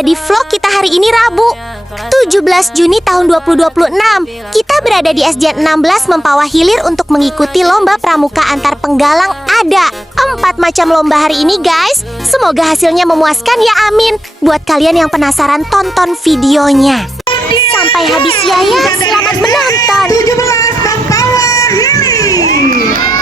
Jadi vlog kita hari ini Rabu 17 Juni tahun 2026. Kita berada di SJ 16 Mempawah Hilir untuk mengikuti lomba pramuka antar penggalang. Ada 4 macam lomba hari ini guys. Semoga hasilnya memuaskan ya, amin. Buat kalian yang penasaran, tonton videonya sampai habis ya. Selamat menonton. 17 Mempawah Hilir.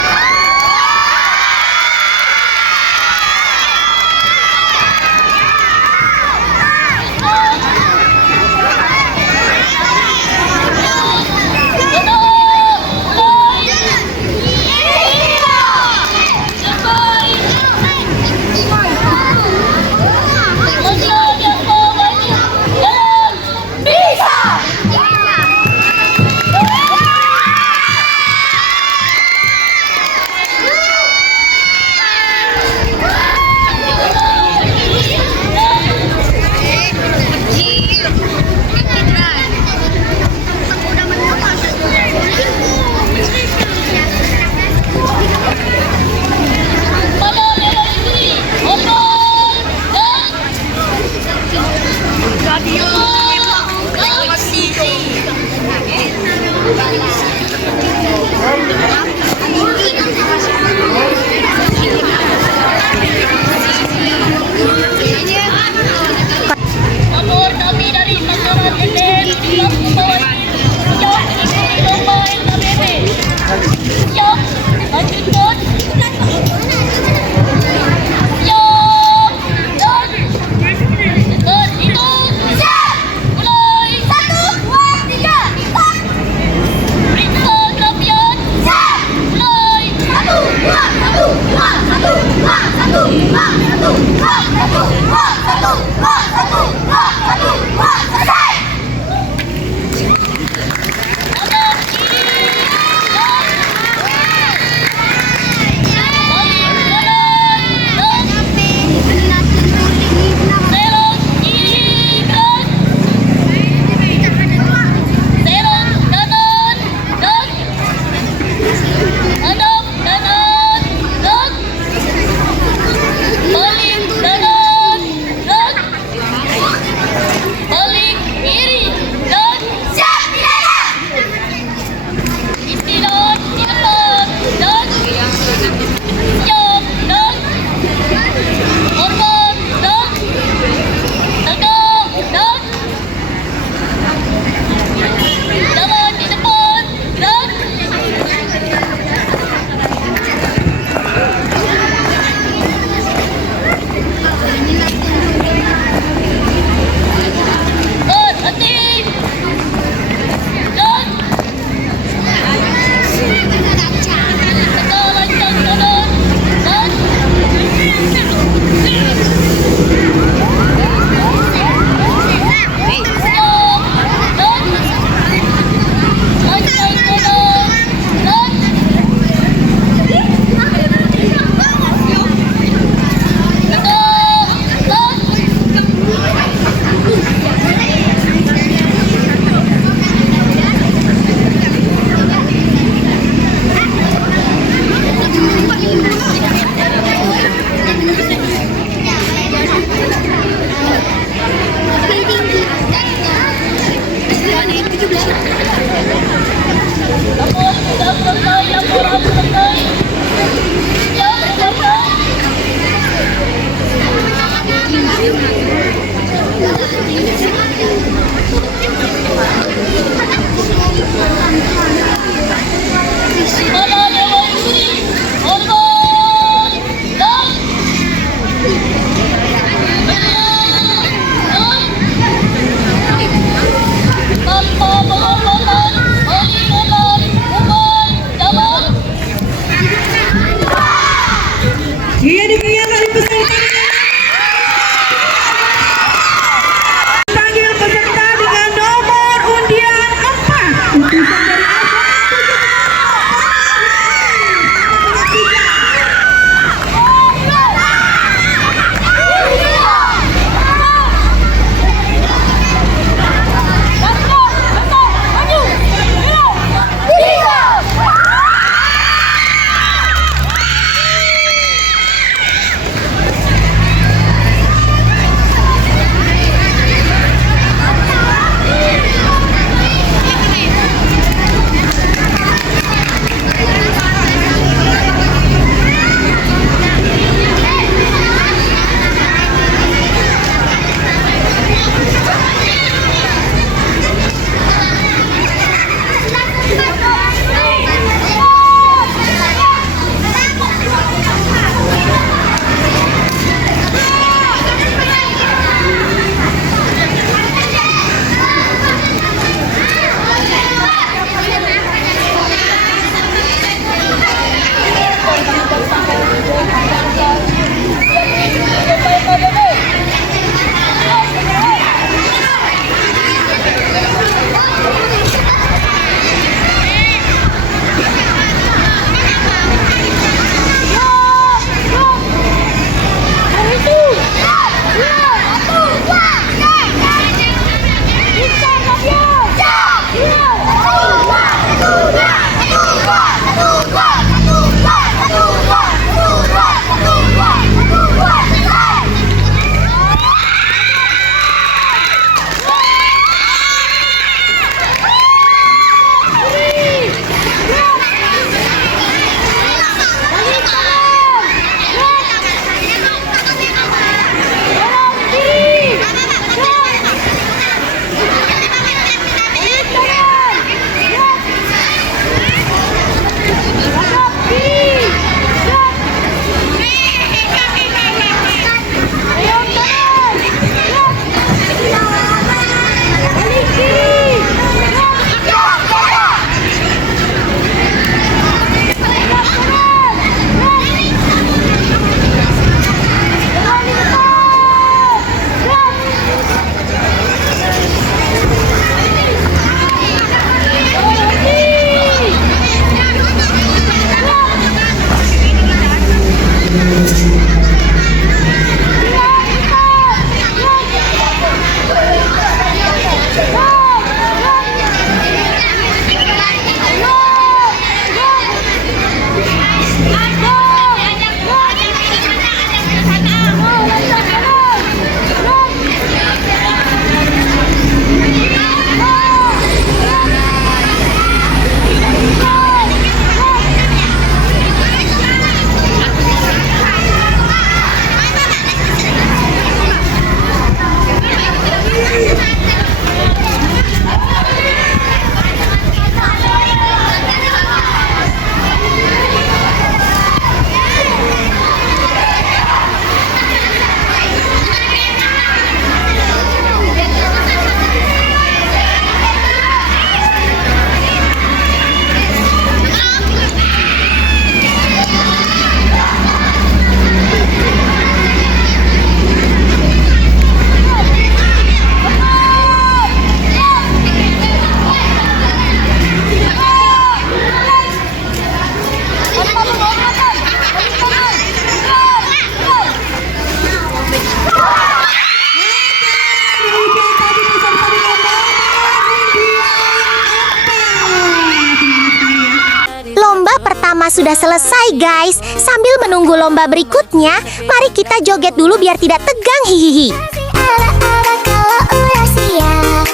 sudah selesai, guys. Sambil menunggu lomba berikutnya, mari kita joget dulu biar tidak tegang, hihihi. Ala-ala kalau udah siap,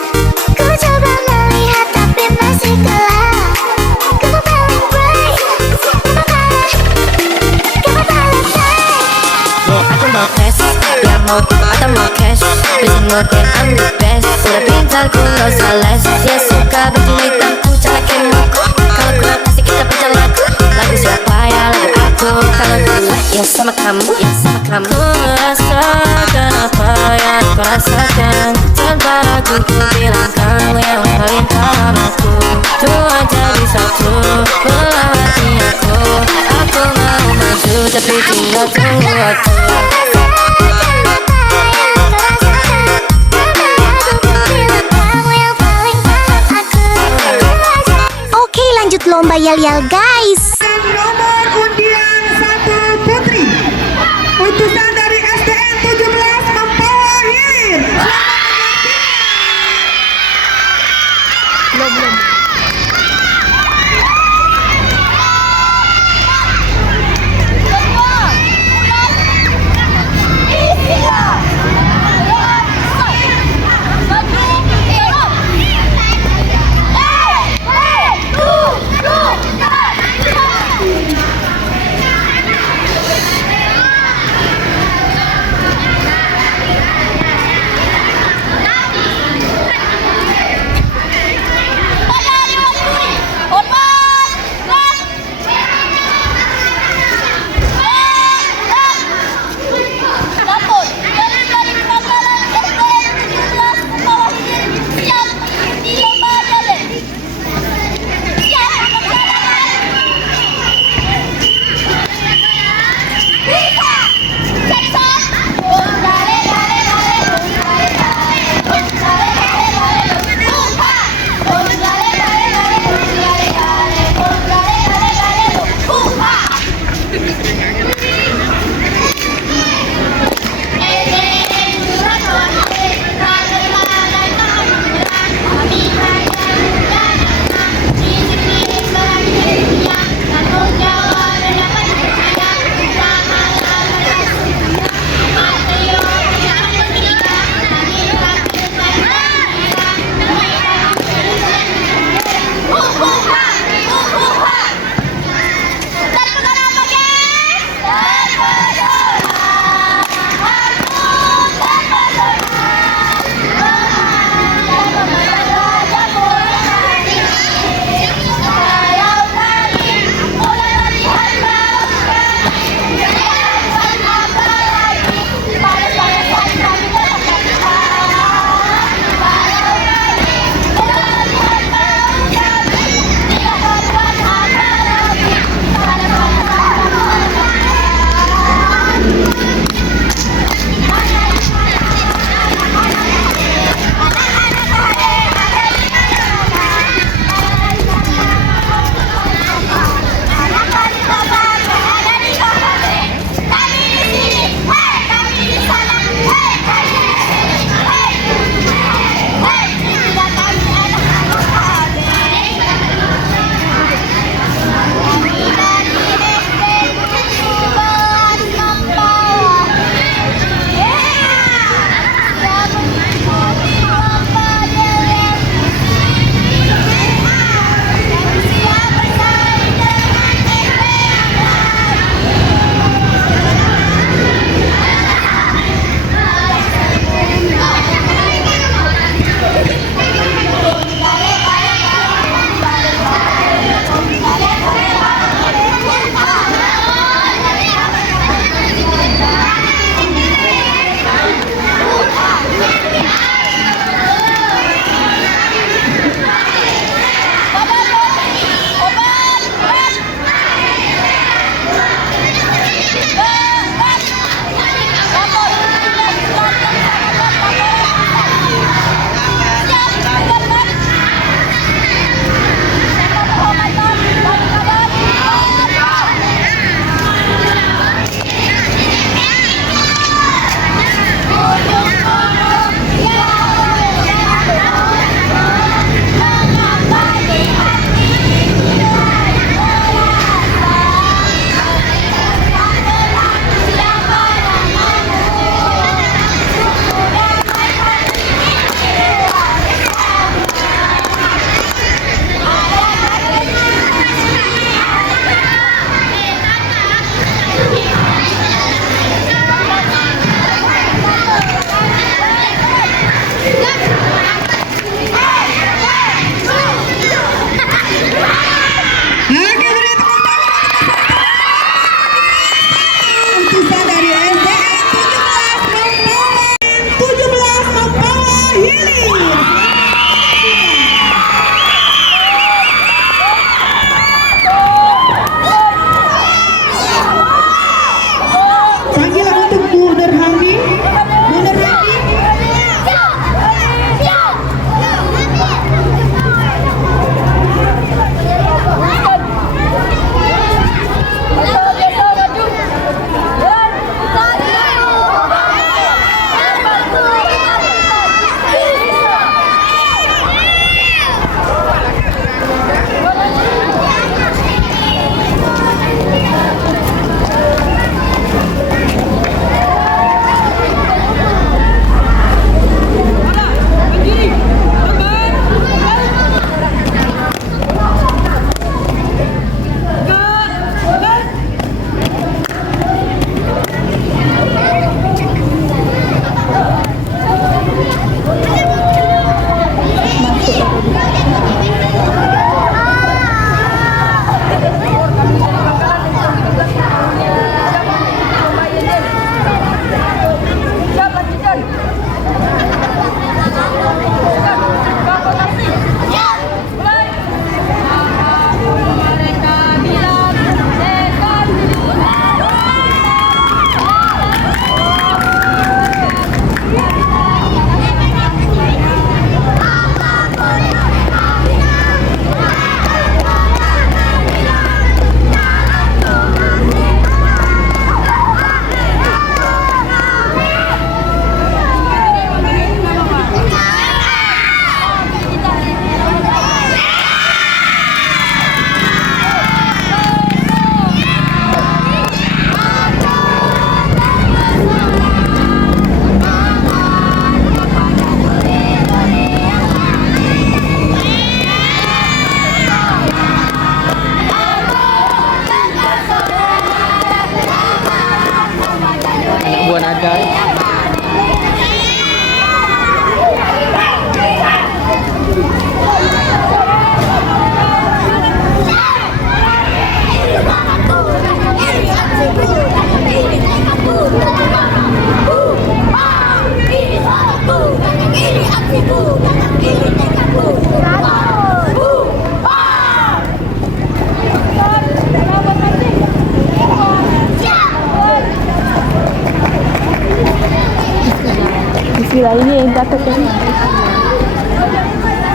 ku coba melihat tapi masih gelap. Kamu paling bright, kamu paling bright. Yeah, aku mau tes, biar mau atau mau cash. Bisa ngotin I'm the best. Udah pintar ku gak usah les. Dia suka bikin hitamku carakin muku. Kalau ku pasti kita pecah lagu. Lagu siapa ya lagu aku. Kalau ku ya sama kamu, ya sama kamu. Ku merasakan apa yang ku rasakan. Tanpa ragu ku bilang kamu yang paling dalam aku. Tuhan jadi satu, belah hati aku. Aku mau maju tapi tinggal tunggu aku. Oke, lanjut lomba yel-yel, guys. Nomor undian 1 putri. Utusan dari SDN 17 membawa hilir.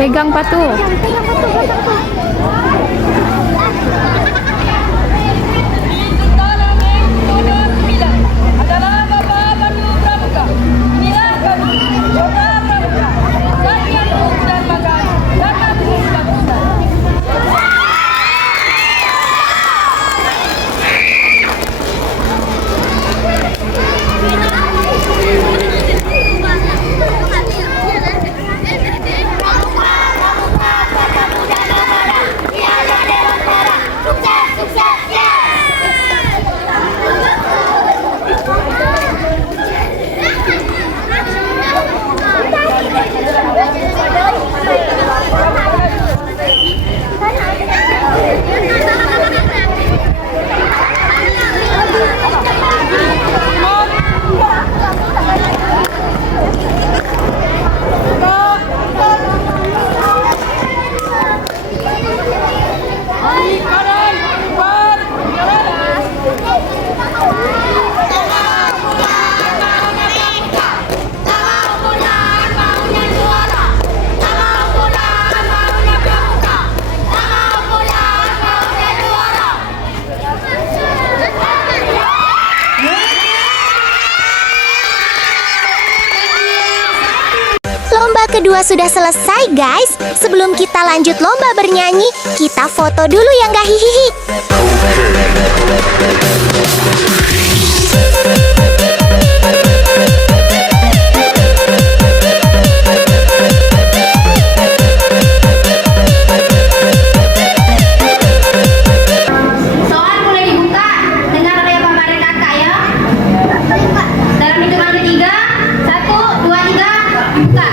Pegang Patu. Lomba kedua sudah selesai, guys. Sebelum kita lanjut lomba bernyanyi, kita foto dulu ya nggak hihihi. Soal mulai dibuka dengan area paparan kakak ya. Dalam hitungan ketiga, 1, 2, 3, dibuka.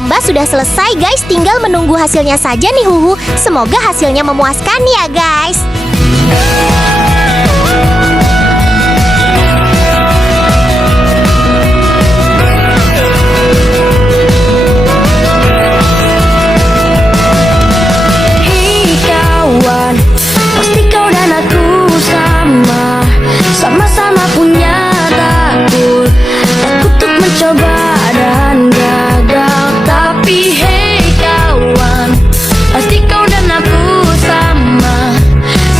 Lomba sudah selesai guys, tinggal menunggu hasilnya saja nih Huhu. Semoga hasilnya memuaskan ya guys. Hei kawan, pasti kau dan aku sama-sama punya takut untuk mencoba dan gagal. Tapi hei kawan, pasti kau dan aku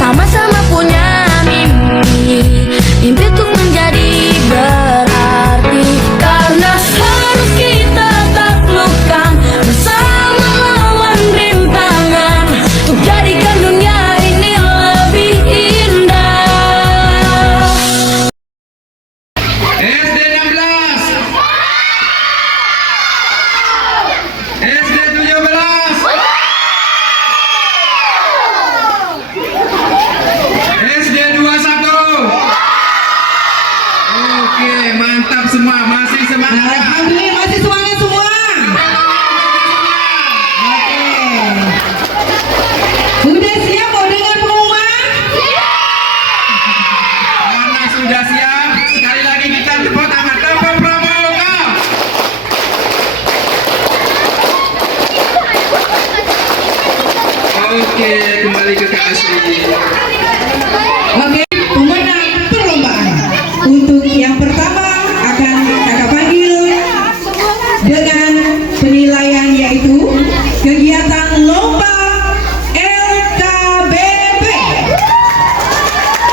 sama-sama punya mimpi untuk menjadi berarti. Karena harus kita taklukkan bersama lawan rintangan untuk jadikan dunia ini lebih indah. SD 16, SD 17, SD 21. Oke, mantap semua, masih semangat. Alhamdulillah masih semangat semua. Oke. Sudah siap mau dengar pengumuman? Karena sudah siap, sekali lagi kita tepuk tangan tempat pramuka. Oke, kembali ke asli. Oke, pemenang perlombaan. Untuk yang pertama akan kakak panggil dengan penilaian yaitu kegiatan lomba LKBB.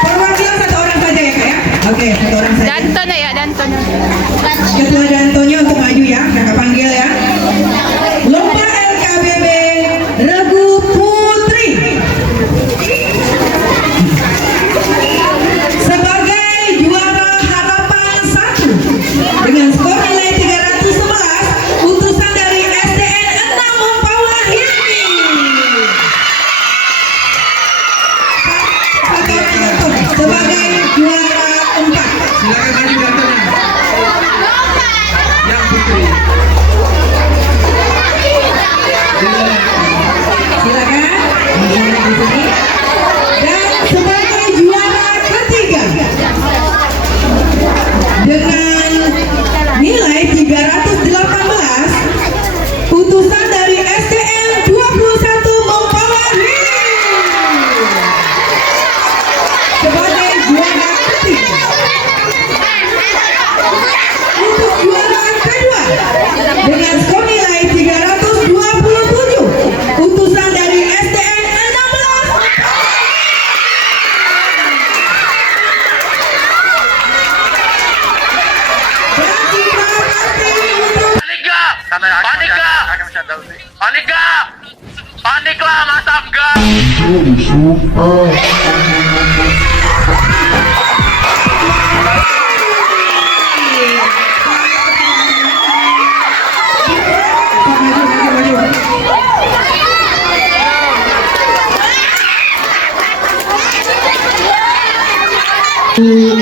Perwakilan satu orang saja ya kak ya? Oke, satu orang saja. Danton ya, Danton. Ketua Dantonnya untuk maju ya, kakak panggil ya. Lomba LKBB Regu Putri. Sebagai juara harapan 1 dengan skor nilai 311, utusan dari SDN 6 Mempawah Hilmi. Satu orang Danton sebagai juara 4. Silakan maju dantonnya. Yang putri. Silakan. Di sini. Dan sebagai juara ketiga dengan nilai 318, utusan dari SDN 21 Mempawah Hilmi. Sebagai juara ketiga. Untuk juara kedua dengan skor nilai 327, utusan dari SDN 16. Dan kita pasti untuk Paniklah Mas Afgan.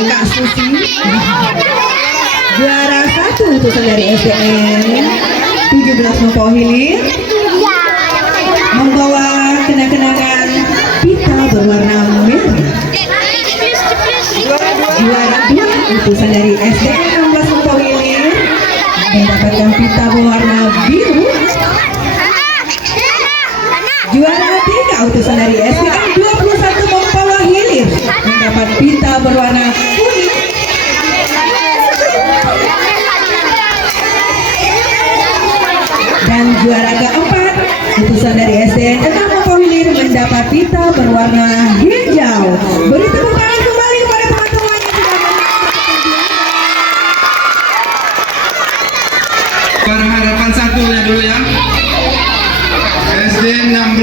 Kak Susi, juara 1 utusan dari SDN 17 Mempawah Hilir, membawa kenang-kenangan pita berwarna merah. Juara 2 utusan dari SDN 16 Mempawah Hilir mendapatkan pita berwarna biru. Juara 3 utusan dari SDN 21 Mempawah Hilir mendapat pita berwarna kuning. Dan juara keempat utusan dari SDN 6 Mempawah Hilir mendapat pita berwarna hijau. Beri tepuk tangan kembali kepada teman-teman yang sudah Para harapan 1 ya dulu ya. SD 16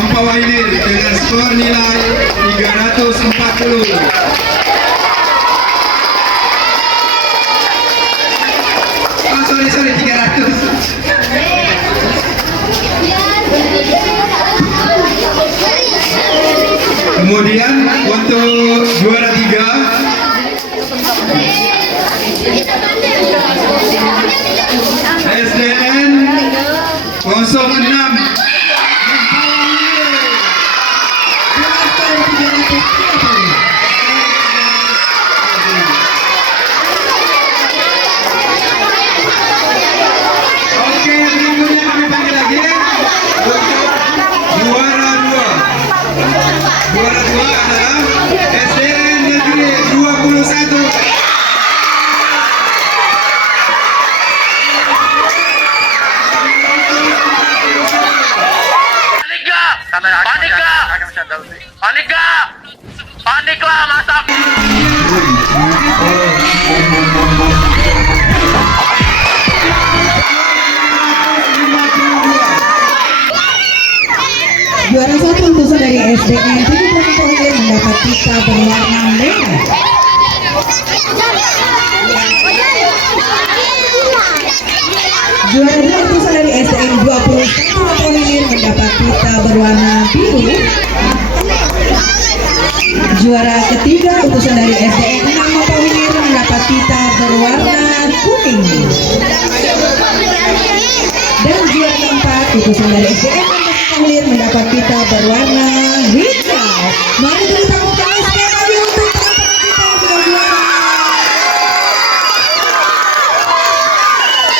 Mempawah Hilir dengan skor nilai 340. Oh, sorry 300. Kemudian untuk juara 3 SDN Istiqlal Asam. Juara satu utusan dari SDN 17 poin mendapat pita berwarna merah. Juara dua utusan dari SDN 21 poin mendapat pita berwarna biru. Juara ketiga utusan dari SDN 6 poin mendapat pita berwarna kuning. Dan juara keempat utusan dari SDN 6 poin mendapat pita berwarna hijau. Mari kita tepuk tangan sekali lagi untuk teman-teman kita yang sudah juara.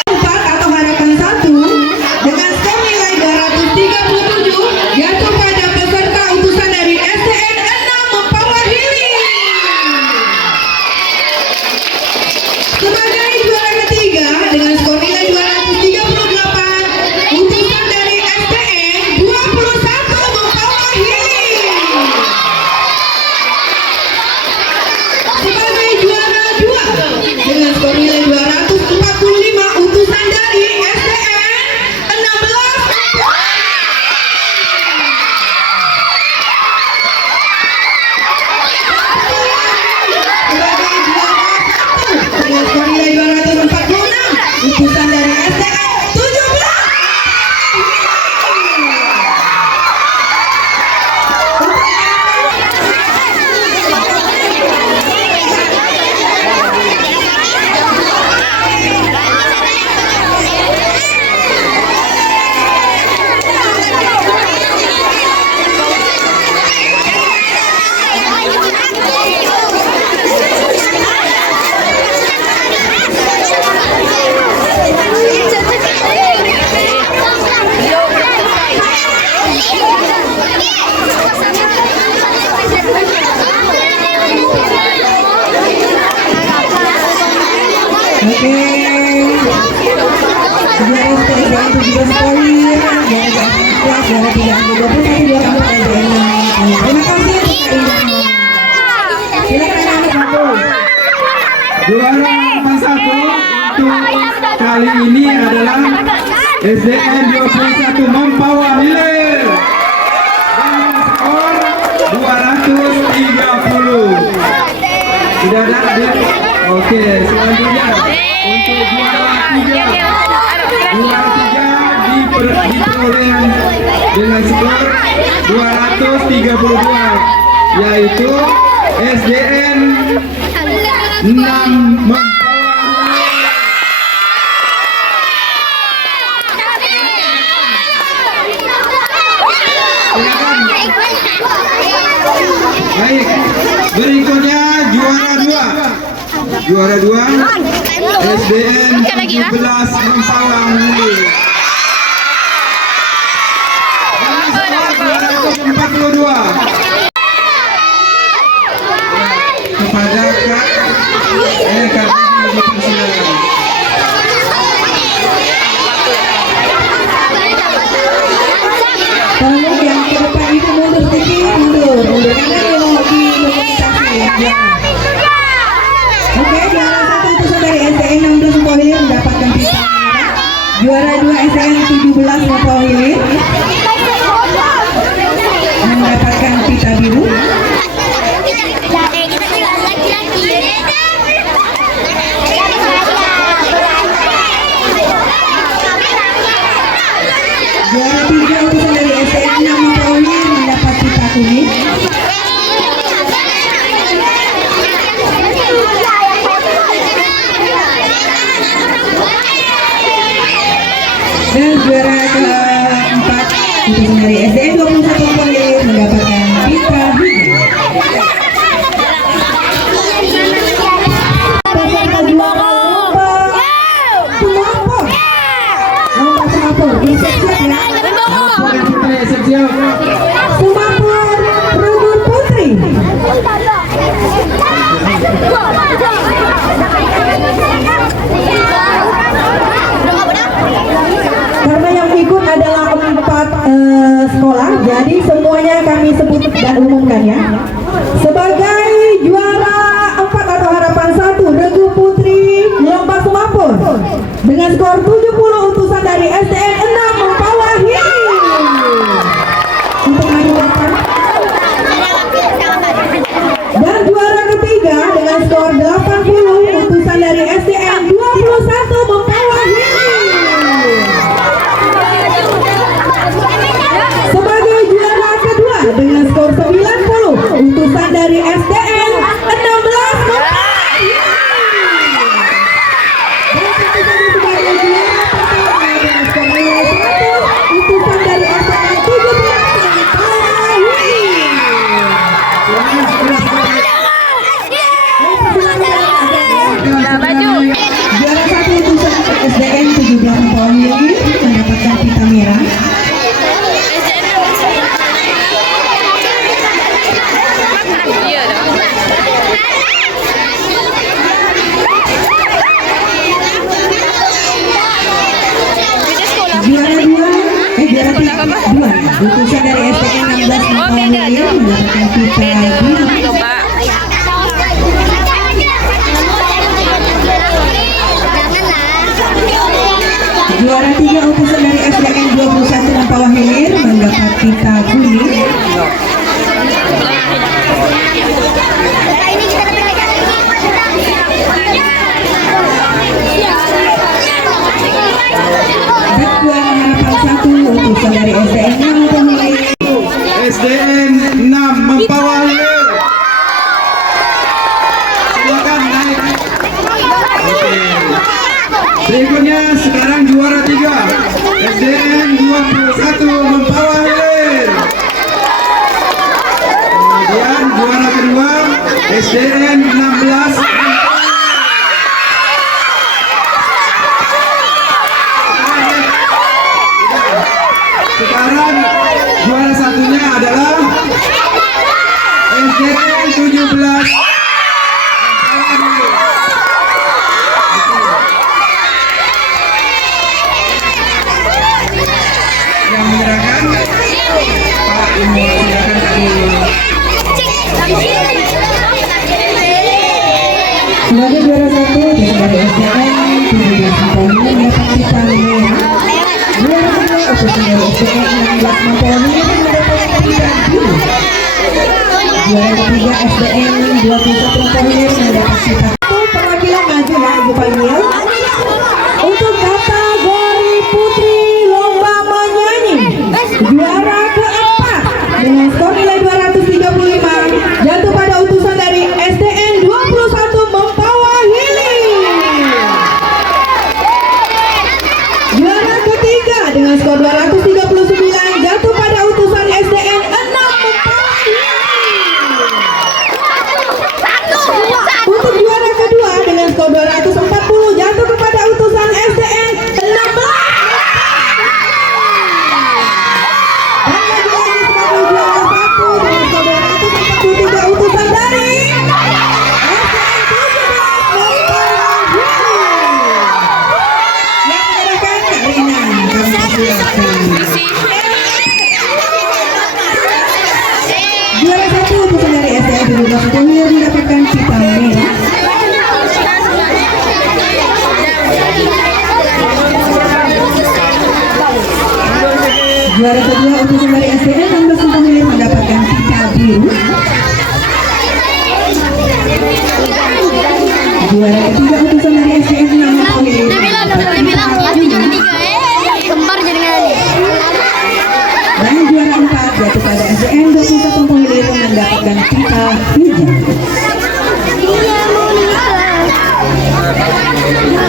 Empat atau harapan satu dengan skor nilai 237 jatuh pada peserta utusan dari SDN 6 Mempawah Hilir. Sebagai juara ketiga dengan skor nilai 238 utusan dari SDN 21 Mempawah Hilir. Sebagai juara dua dengan skor nilai 245 utusan dari SDN 16 sebagai juara satu dengan skor nilai 246 utusan dari SDN 17. Oke, juara SDN 17 poin, juara keempat, juara 3 juara 4 SDN 6. Terima kasih. Silakan anak aku. Juara nomor 1 untuk kali ini adalah SDN 21 Mempawah Hilir dengan skor 230. Sudah ada adik? Oke, selanjutnya untuk juara 3 diperoleh dengan skor 232, yaitu SDN 6 Mempawah. Baik, berikutnya juara 2 SDN 17 Mempawah Hilir dengan skor 242. Kepada Kak dipersilakan. Tolong yang ke depan itu mundur sedikit, mundur karena mau dimobilisasi ya. Oke, juara satu utusan dari SDN 16 Mempawah Hilir mendapatkan pita merah. Juara 2 SDN 17 Mempawah Hilir mendapatkan pita biru. Juara 3 utusan dari SDN 6 Mempawah Hilir mendapat pita kuning. Dan juara keempat utusan dari SDN 21 Mempawah Hilir mendapatkan pita hijau. Peserta juara lomba semapur, siap-siap ya. Siap-siap. Semapur Regu Putri. Karena yang ikut adalah 4 sekolah, jadi semuanya kami sebut dan umumkan ya. Sebagai Dengan skor 70 utusan dari SDN 6 Mempawah Hilir. Untuk maju ke depan. Dan juara ketiga dengan skor 80 utusan dari SDN 21 Mempawah Hilir. Sebagai juara kedua dengan skor 90 utusan dari SDN 16 Mempawah Hilir. Dan ketiga sebagai juara pertama dengan skor 100 utusan dari SDN 17 Mempawah Hilir. Juara satu utusan SDN 17 Mempawah Hilir mendapatkan pita merah. Juara dua utusan dari SDN 16 Mempawah Hilir mendapatkan pita biru. Juara tiga utusan dari SDN 21 Mempawah Hilir mendapat pita kuning. Dan juara harapan 1 utusan dari SDN 6 Mempawah Hilir. SDN 6 Mempawah Hilir. Silakan naik. Oke. Berikutnya sekarang juara 3 SDN 21 Mempawah Hilir. Kemudian juara kedua SDN 16 Sekarang juara satunya adalah SDN 17 yang menyerahkan Pak Imo, silakan Pak Imo. Sebagai juara satu dari SDN 17 Mempawah Hilir mendapat pita merah. Juara kedua utusan dari SDN 16 Mempawah Hilir mendapatkan pita biru. Juara ketiga SDN 21 Mempawah Hilir mendapat pita. Perwakilan maju ya Ibu Panggil. Untuk kategori putri lomba menyanyi, juara keempat dengan skor nilai 235 jatuh pada utusan dari SDN 21 Mempawah Hilir. Juara ketiga dengan skor 239 jatuh pada utusan SDN 6 Mempawah Hilir. Untuk juara kedua dengan skor 240 jatuh kepada utusan SDN 16. Dan lagi-lagi sebagai juara satu dengan skor 243 utusan dari SDN 17 Mempawah Hilir. Yang menyerahkan Kak Rina, kami persilakan. Juara satu utusan dari SDN 17 Mempawah Hilir mendapatkan pita merah. Juara kedua utusan dari SDN 16 Mempawah Hilir mendapatkan pita biru. Juara ketiga utusan dari SDN 6 Mempawah Hilir mendapatkan pita kuning. Dan juara 4 jatuh pada SDN 21 Mempawah Hilir mendapatkan pita hijau.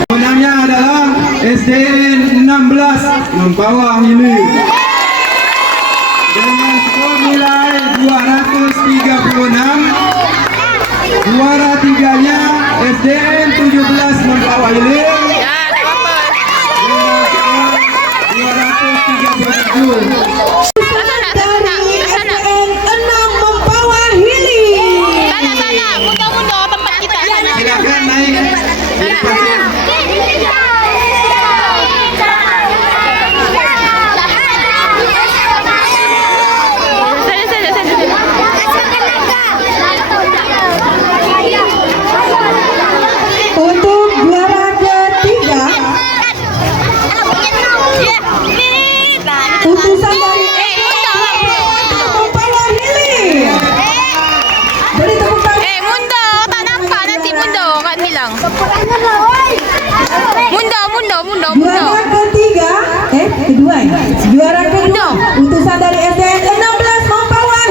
Menangnya adalah SDN 16 Mempawah Hilir dengan skor nilai 236. Juara tiganya SDN 17 Mempawah Hilir dengan skor 237. Dari SDN 6 Mempawah Hilir. Silakan naik. Untuk juara Juara ketiga, kedua ya. Juara kedua, utusan dari SDN 16 membawa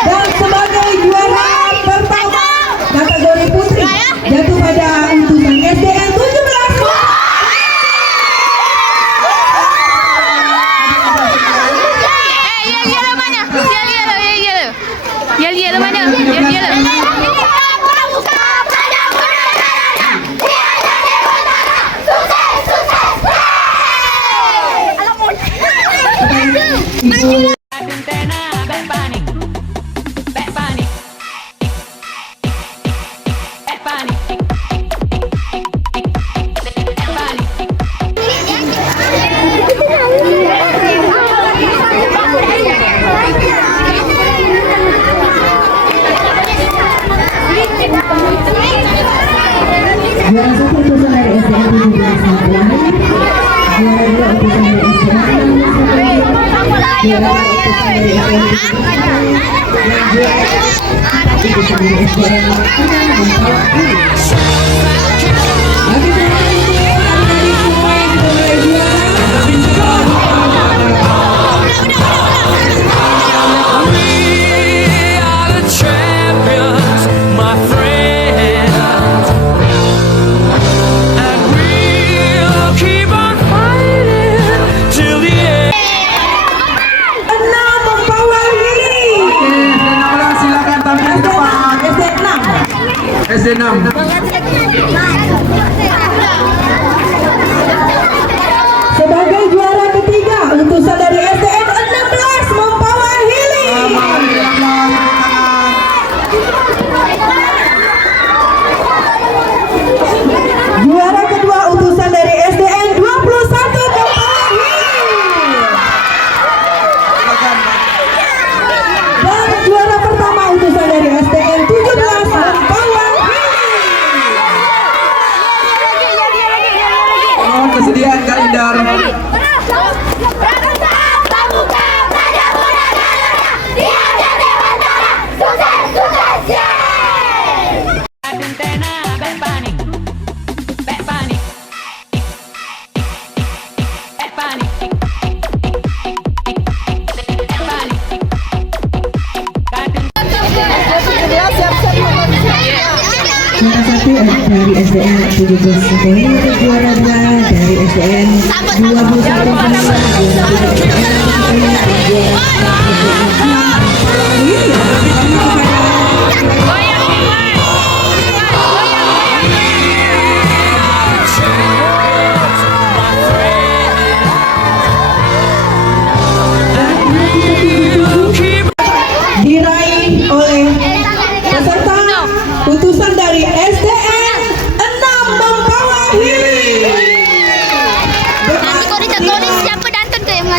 dan sebagai juara pertama kategori putri jatuh pada utusan SDN 17. Juara satu utusan dari SDN 17 Magelang, juara dua utusan dari SDN 16 juara utusan dari SDN 17 dan juara utusan dari SDN 6 membawa bagi dari semua yang sudah mulai SD6. sebagai juara ketiga utusan dari SDN 16 membawa Hili. Juara kedua utusan dari SDN 21 membawa Hili. Dan juara pertama utusan dari SDN 17 membawa Mohon kesediaan Kak Indar. juara satu dari SDN 17 Sekolah, juara dua dari SDN 21 diraih oleh peserta utusan dari SDN 6 membawa Hili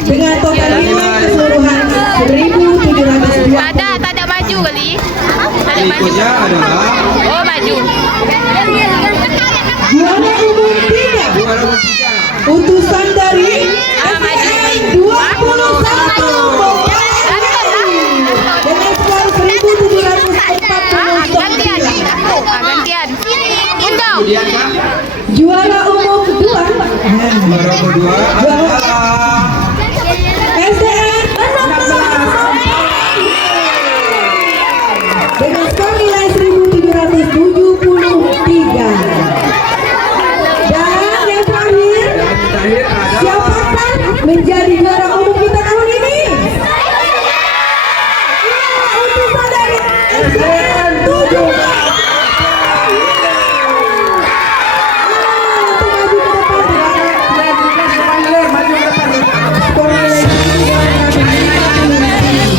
dengan total nilai keseluruhan 1.702. Tak ada maju kali. Ada maju. Berikutnya adalah Oh, maju. Juara umum 3 juara ketiga. utusan dari SDN 21 membawa Hili dengan skor 1.749. Gantian. Undang. Kemudian Kak, Juara umum 2 juara kedua adalah SDN 16 dengan skor nilai 1.773. Dan yang terakhir, terakhir adalah siapakah menjadi juara umum kita tahun ini? Utusan dari SDN 17. maju ke depan. Skor nilai juara umum 3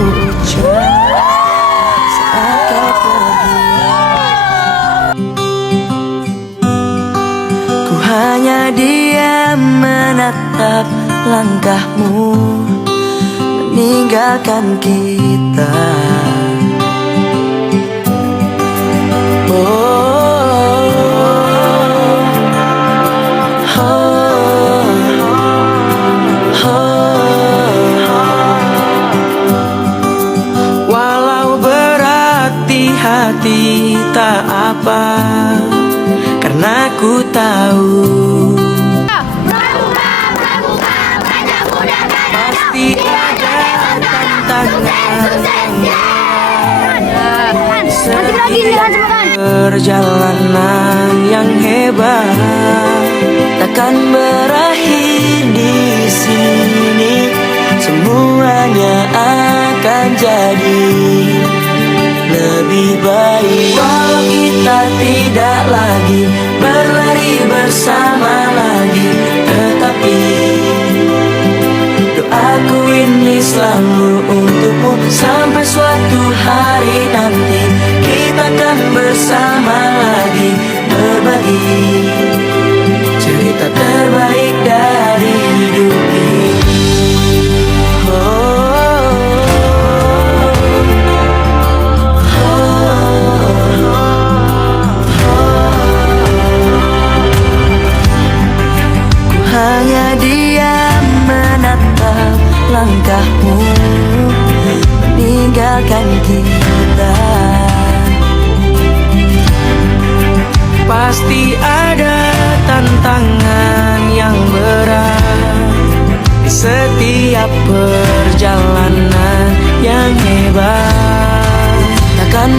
ucap saat kau pergi. Ku hanya diam menatap langkahmu meninggalkan kita. Walau berat di hati tak apa, karena ku tahu pasti ada tantangan perjalanan yang hebat takkan berakhir di sini. Semuanya akan jadi lebih baik walau kita tidak lagi berlari bersama lagi. Tetapi doaku ini selalu untukmu sampai suatu hari nanti kita akan bersama lagi berbagi cerita terbaik dari hidup ini. Hanya diam menatap langkahmu meninggalkan kita. Pasti ada tantangan yang berat di setiap perjalanan yang hebat takkan